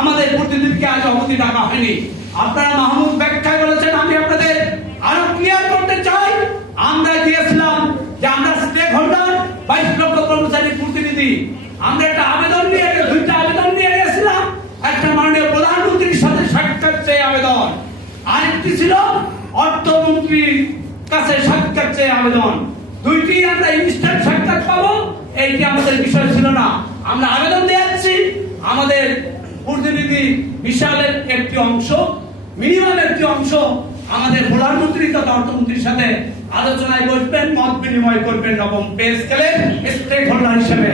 আমাদের প্রতিনিধিকে আজ অবধি ডাকা হয়নি। আপনারা মাহমুদ ব্যাখ্যায় বলেছেন, আমি আপনাদের আরো ক্লিয়ার করতে চাই, আমরা দিয়েছিলাম যে আমরা স্টেক হোল্ডার 22 লক্ষ কর্মচারী প্রতিনিধি, আমরা একটা আবেদন নিয়ে দুইটা আবেদন নিয়ে গেছিলাম। একটা মাননীয় প্রধানমন্ত্রীর সাথে সাক্ষাৎ চেয়ে আবেদন, আরেকটি ছিল অর্থমন্ত্রীর কাছে সাক্ষাৎ চেয়ে আবেদন। দুইটি আমরা ইনস্ট্যান্ট সাক্ষাৎ পাবো এইটি আমাদের বিষয় ছিল না। আমরা আবেদন দিয়েছি, আমাদের প্রতিনিধি বিশালের একটি অংশ, মিনিমাম একটি অংশ আমাদের প্রধানমন্ত্রী তথা অর্থমন্ত্রীর সাথে আলোচনায় বসবেন, মত বিনিময় করবেন নবম পে স্কেলের স্টেক হোল্ডার হিসেবে।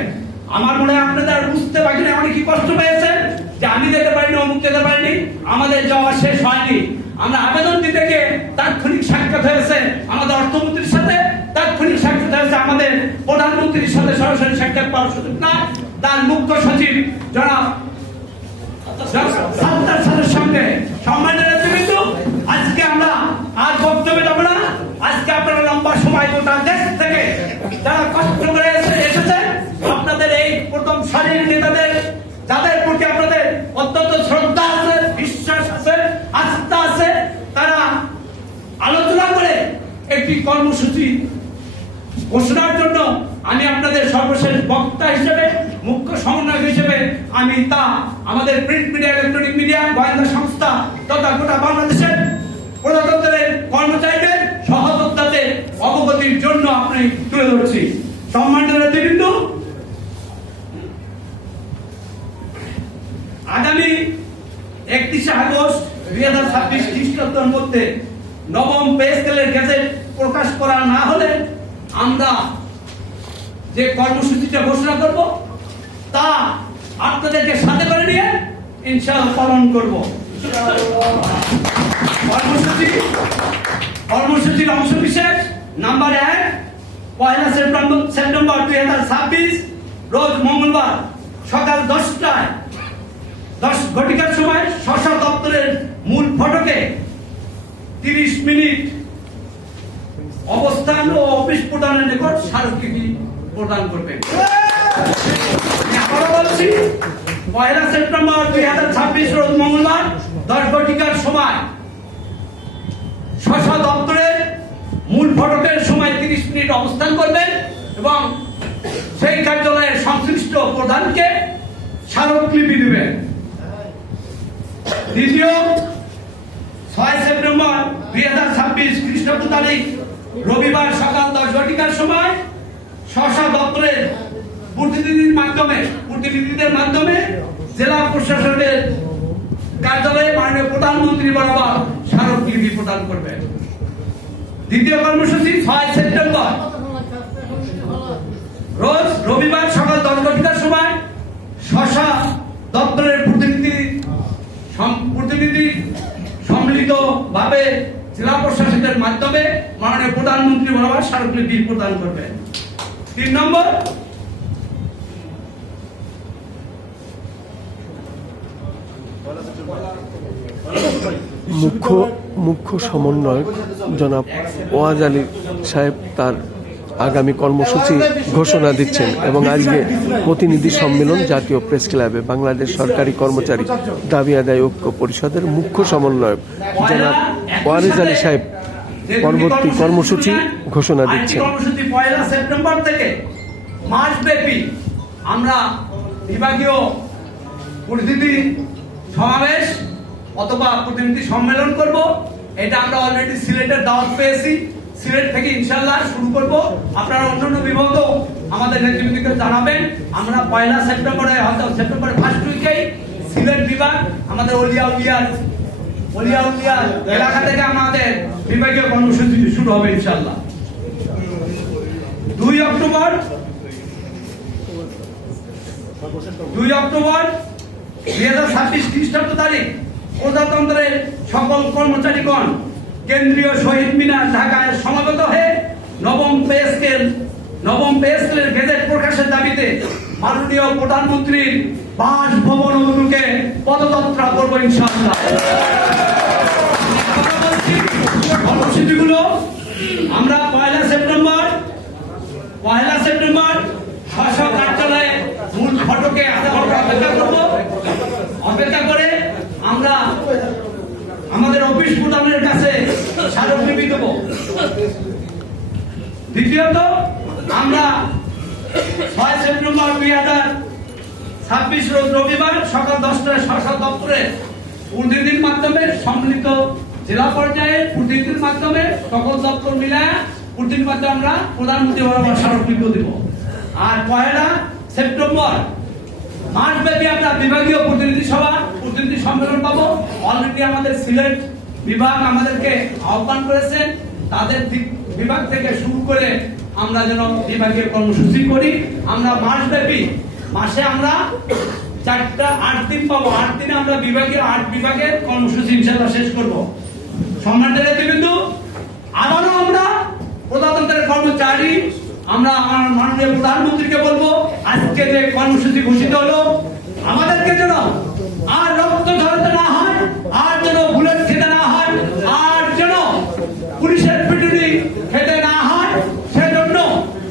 আমার মনে হয় আপনাদের বুঝতে বাকি না, অনেক কষ্ট পেয়েছেন যে আমি যেতে পারিনি, অমুক যেতে পারিনি, আমাদের যাওয়া শেষ হয়নি। আমরা আবেদন দিতে গিয়ে তাৎক্ষণিক সাক্ষাৎ হয়েছে আমাদের অর্থমন্ত্রীর সাথে, তাৎক্ষণিক সাক্ষাৎ হয়েছে আমাদের প্রধানমন্ত্রীর সাথে, সরাসরি সাক্ষাৎ পাওয়ার সুযোগ না। তার মুখ্য সচিব জনাব সাত্তার স্যারের সঙ্গে সম্মানের নেতৃত্ব। আজকে আমরা আর বক্তব্য দেব না। আজকে আপনারা লম্বা সময় গোটা দেশ থেকে যারা কষ্ট করে এসেছে, আপনাদের এই প্রথম সারির নেতাদের, যাদের প্রতি আপনাদের অত্যন্ত শ্রদ্ধা আছে, বিশ্বাস আছে, আস্থা আছে, তারা আলোচনা করে একটি কর্মসূচি ঘোষণার জন্য আমি আপনাদের সর্বশেষ বক্তা হিসেবে, মুখ্য সমন্বয়ক হিসেবে আমি তা আমাদের প্রিন্ট মিডিয়া, ইলেকট্রনিক মিডিয়া, গোয়েন্দা সংস্থা তথা গোটা বাংলাদেশের প্রজাতন্ত্রের কর্মচারীদের সহযোদ্ধাদের অবগতির জন্য আপনি তুলে ধরছি। সম্মানিত নেতৃবৃন্দ, আগামী 31 আগস্ট 2026 খ্রিস্টাব্দের মধ্যে নবম পে স্কেলের গেজেট প্রকাশ করা না হলে আমরা যে কর্মসূচিটা ঘোষণা করব তা আপনাদেরকে সাথে করে নিয়ে ইনশাআল্লাহ পালন করব। কর্মসূচির অংশ বিশেষ নাম্বার 1, 1 সেপ্টেম্বর 2026 রোজ মঙ্গলবার সকাল 10টায় 10 ঘটিকার সময় স্ব দপ্তরের মূল ফটকে 30 মিনিট অবস্থান ও অফিস প্রদানের নিকট স্মারকলিপি প্রদান করবেন। আবারও বলছি, 1 সেপ্টেম্বর 2026 রোজ মঙ্গলবার 10 ঘটিকার সময় স্ব দপ্তরের মূল ফটকের সময় 30 মিনিট অবস্থান করবেন এবং সেই কার্যালয়ের সংশ্লিষ্ট প্রধানকে স্মারকলিপি দিবেন। দ্বিতীয়, 6 সেপ্টেম্বর 2026 খ্রিস্টাব্দ তারিখ রবিবার সকাল 10 ঘটিকার সময় স্ব দপ্তরের প্রতিনিধিদের মাধ্যমে জেলা প্রশাসনের কার্যালয়ে মাননীয় প্রধানমন্ত্রী বরাবর স্মারকলিপি প্রদান করবেন। দ্বিতীয় কর্মসূচি 6 সেপ্টেম্বর রোজ রবিবার সকাল 10 ঘটিকার সময় স্ব দপ্তরের প্রতিনিধি সম্মিলিত ভাবে জেলা প্রশাসকের মাধ্যমে মাননীয় প্রধানমন্ত্রী বরাবর স্মারকলিপি প্রদান করবেন। 3 নম্বর, মুখ্য সমন্বয়ক জনাব ওয়াজ আলী সাহেব তার আগামী কর্মসূচি ঘোষণা দিচ্ছেন এবং আজকে প্রতিনিধি সম্মেলন জাতীয় প্রেস ক্লাবে বাংলাদেশ সরকারি কর্মচারী দাবি আদায় ঐক্য পরিষদের মুখ্য সমন্বয়ক জনাব ওয়াজ আলী সাহেব পরবর্তী কর্মসূচি ঘোষণা দিচ্ছেন। 1 সেপ্টেম্বর থেকে মাসব্যাপী আমরা বিভাগীয় প্রতিনিধি সমাবেশ অথবা প্রতিনিধি সম্মেলন করব। এটা আমরা অলরেডি সিলেটের দাওয়াত পেয়েছি, সিলেট থেকে ইনশাআল্লাহ শুরু করব। আপনারা অন্যান্য বিভাগও আমাদের নেতৃবৃন্দকে জানাবেন। আমরা 1 সেপ্টেম্বরে হয়তো সেপ্টেম্বরের ফার্স্ট উইকেই সিলেট বিভাগ আমাদের ওলিয়া এলাকা থেকে আমাদের বিভাগীয় কর্মসূচি শুরু হবে ইনশাআল্লাহ। 2 অক্টোবর 2026 খ্রিস্টাব্দ তারিখ প্রজাতন্ত্রের সকল কর্মচারীগণ কেন্দ্রীয় শহীদ মিনার ঢাকায় সমাবেত হয়ে নবম পে স্কেলের গেজেট প্রকাশের দাবিতে মাননীয় প্রধানমন্ত্রীর বাসভবন অভিমুখে পদযাত্রা করব ইনশাআল্লাহ। কর্মসূচিগুলো আমরা 1 সেপ্টেম্বর শাসক কার্যালয়ে মূল ফটকে আধা ঘন্টা অপেক্ষা করব। অপেক্ষা করে আমরা আমাদের অফিস প্রধানের কাছে স্মারকলিপি দেব। দ্বিতীয়ত, আমরা 6 সেপ্টেম্বর 2026 রোজ রবিবার সকাল 10টায় শাসক দপ্তরে প্রতিনিধির মাধ্যমে সম্মিলিত জেলা পর্যায়ে প্রতিনিধির মাধ্যমে সকল দপ্তর মিলায় প্রতিনিধির মাধ্যমে আমরা প্রধানমন্ত্রী বরাবর স্মারকলিপি দেব। আর 1 সেপ্টেম্বর মাসব্যাপী আমরা বিভাগীয় প্রতিনিধি সভা প্রতিনিধি সম্মেলন পাবো। অলরেডি আমাদের সিলেট বিভাগ আমাদেরকে আহ্বান করেছেন, তাদের বিভাগ থেকে শুরু করে আমরা যেন বিভাগীয় কর্মসূচি করি। আমরা মাসব্যাপী মাসে আমরা 8 দিন পাবো। 8 দিনে আমরা বিভাগীয় 8 বিভাগের কর্মসূচি ইনশাআল্লাহ শেষ করব। সম্মানিত নেতৃবৃন্দ, আবারও আমরা প্রজাতন্ত্রের কর্মচারী আমরা আমার মাননীয় প্রধানমন্ত্রীকে বলবো, আজকে যে কর্মসূচি ঘোষিত হলো আমাদেরকে যেন আর রক্ত ঝরাতে না হয়, আর যেন বুলেট খেতে না হয়, আর যেন পুলিশের পিটুনি খেতে না হয়, সেজন্য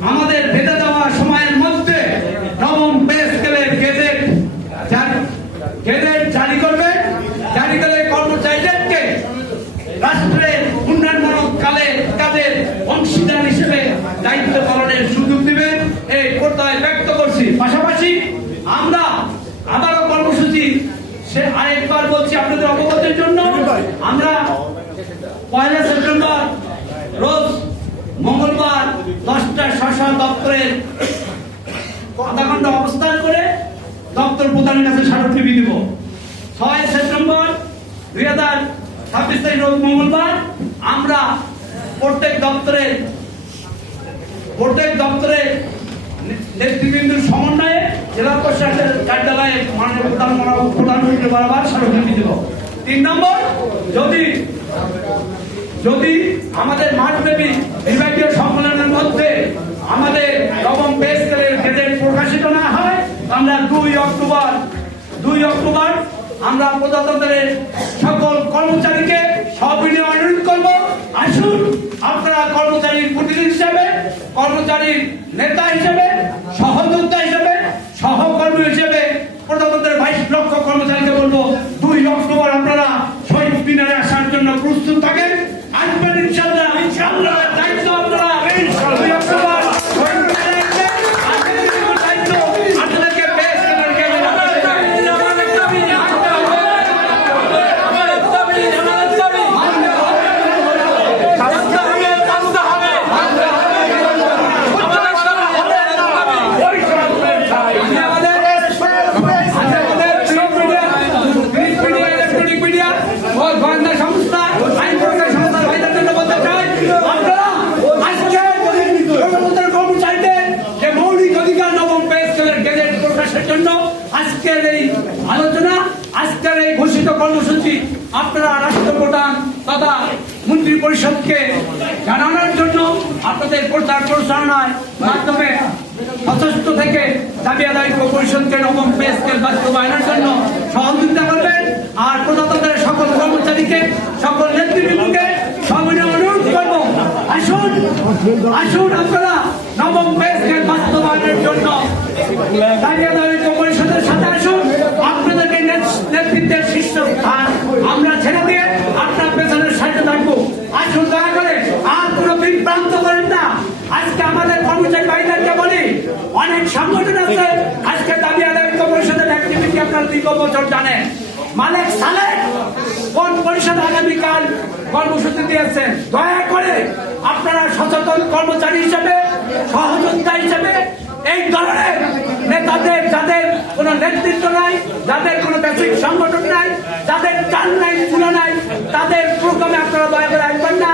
আমাদের বেঁধে দেওয়া সময়ের মধ্যে নবম পে স্কেলের গেজেট জারি করবে। জারি করে কর্মচারীদেরকে রাষ্ট্রের উন্নয়নমূলক কাজের অংশীদার হিসেবে দায়িত্ব পালনের সুযোগ দিবে, এই প্রত্যয় ব্যক্ত করছি। পাশাপাশি আমরা আবারও কর্মসূচি সে আরেকবার বলছি আপনাদের অবগতির জন্য, আমরা 1 সেপ্টেম্বর রোজ মঙ্গলবার 10টায় শাসক দপ্তরের আধা ঘন্টা অবস্থান করে দপ্তর প্রধানের কাছে স্মারকলিপি দিব। 6 সেপ্টেম্বর 2026 তারিখ রোজ মঙ্গলবার আমরা প্রত্যেক দপ্তরে নেতৃবৃন্দের সমন্বয়ে জেলা প্রশাসনের কার্যালয়ে মাননীয় প্রধানমন্ত্রী বরাবর স্মারকলিপি দেব। 3 নম্বর, যদি আমাদের মাসব্যাপী বিভাগীয় সম্মেলনের মধ্যে আমাদের নবম পে স্কেলের গেজেট প্রকাশিত না হয়, আমরা 2 অক্টোবর আমরা প্রজাতন্ত্রের সকল কর্মচারীকে সবিনয়ে অনুরোধ করব, আসুন আপনারা কর্মচারীর প্রতিনিধি হিসেবে, কর্মচারীর নেতা হিসেবে, সহযোদ্ধা হিসেবে, সহকর্মী হিসেবে প্রজাতন্ত্রের 22 লক্ষ কর্মচারীকে বলবো 2 অক্টোবর আপনারা শহীদ মিনারে আসার জন্য প্রস্তুত থাকেন। আসবেন ইনশাআল্লাহ। দায়িত্ব আপনারা 2 অক্টোবর শহীদ মিনারে দায়িত্ব আপনাদেরকে বেশ আজকের এই আলোচনা, আজকের এই ঘোষিত কর্মসূচি আপনারা রাষ্ট্রপ্রধান তথা মন্ত্রী পরিষদকে জানানোর জন্য আপনাদের প্রচার প্রচারণার মাধ্যমে সশস্ত্র থেকে দাবি আদায় পরিষদকে নবম পে স্কেল বাস্তবায়নের জন্য সহযোগিতা করবেন। আর প্রজাতন্ত্রের সকল কর্মচারীকে, সকল নেতৃবৃন্দকে সবিনয়ে অনুরোধ করব, আসুন আপনারা নবম পে স্কেল বাস্তবায়নের জন্য দাবি আদায় পরিষদের সাথে আসুন। আপনাদেরকে নেতৃত্বের শীর্ষ স্থান আমরা ছেড়ে দিয়ে আপনার পেছনের সাথে থাকবো। আসুন, দয়া করে আর কোনো বিভ্রান্ত করেন না। আজকে আমাদের কর্মচারী ভাইদেরকে বলি, অনেক সংগঠন আছে আজকে দাবি আদায় পরিষদের অ্যাক্টিভিটি আপনারা দীর্ঘ বছর জানেন। মালিক সালেক কোন পরিষদ আগামীকাল কর্মসূচি দিয়েছেন, দয়া করে আপনারা সচেতন কর্মচারী হিসেবে, সহযোগিতা হিসেবে এই ধরনের নেতাদের, যাদের কোনো নেতৃত্ব নাই, যাদের কোনো বেসিক সংগঠন নাই, যাদের চাল নাই, তুলো নাই, তাদের প্রোগ্রামে আপনারা দয়া করে আসবেন না।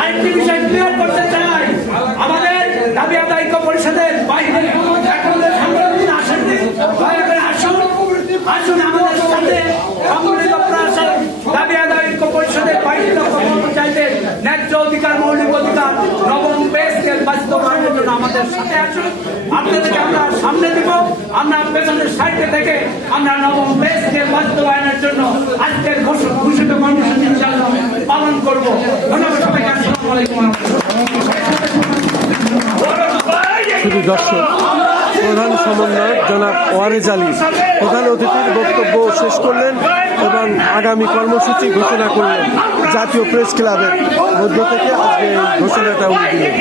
আরেকটি বিষয় ক্লিয়ার করতে চাই, আমাদের দাবি আদায় পরিষদের বাইরে সংগঠন আসেননি, দয়া করে আসুন আমাদের সাথে সংগঠিত প্রয়াসে দাবি আদায় পরিষদের বাইরে কর্মচারীদের ন্যায্য অধিকার, মৌলিক অধিকার নবম পে স্কেল বাস্তবায়নের জন্য আমাদের সাথে আসুন। আপনাদেরকে আমরা সামনে দিব, আমরা পেছনের সাইডে থেকে আমরা নবম পে স্কেল বাস্তবায়নের জন্য আজকের ঘোষিত কর্মসূচি ইনশাআল্লাহ পালন করব। ধন্যবাদ সবাইকে। আসসালামু আলাইকুম। শুধু দর্শক প্রধান সমন্বয়ক জনাব ওয়ারেজ আলী প্রধান অতিথির বক্তব্য শেষ করলেন এবং আগামী কর্মসূচি ঘোষণা করলেন। জাতীয় প্রেস ক্লাবের মধ্য থেকে আজকে এই ঘোষণাটা উনি দিলেন।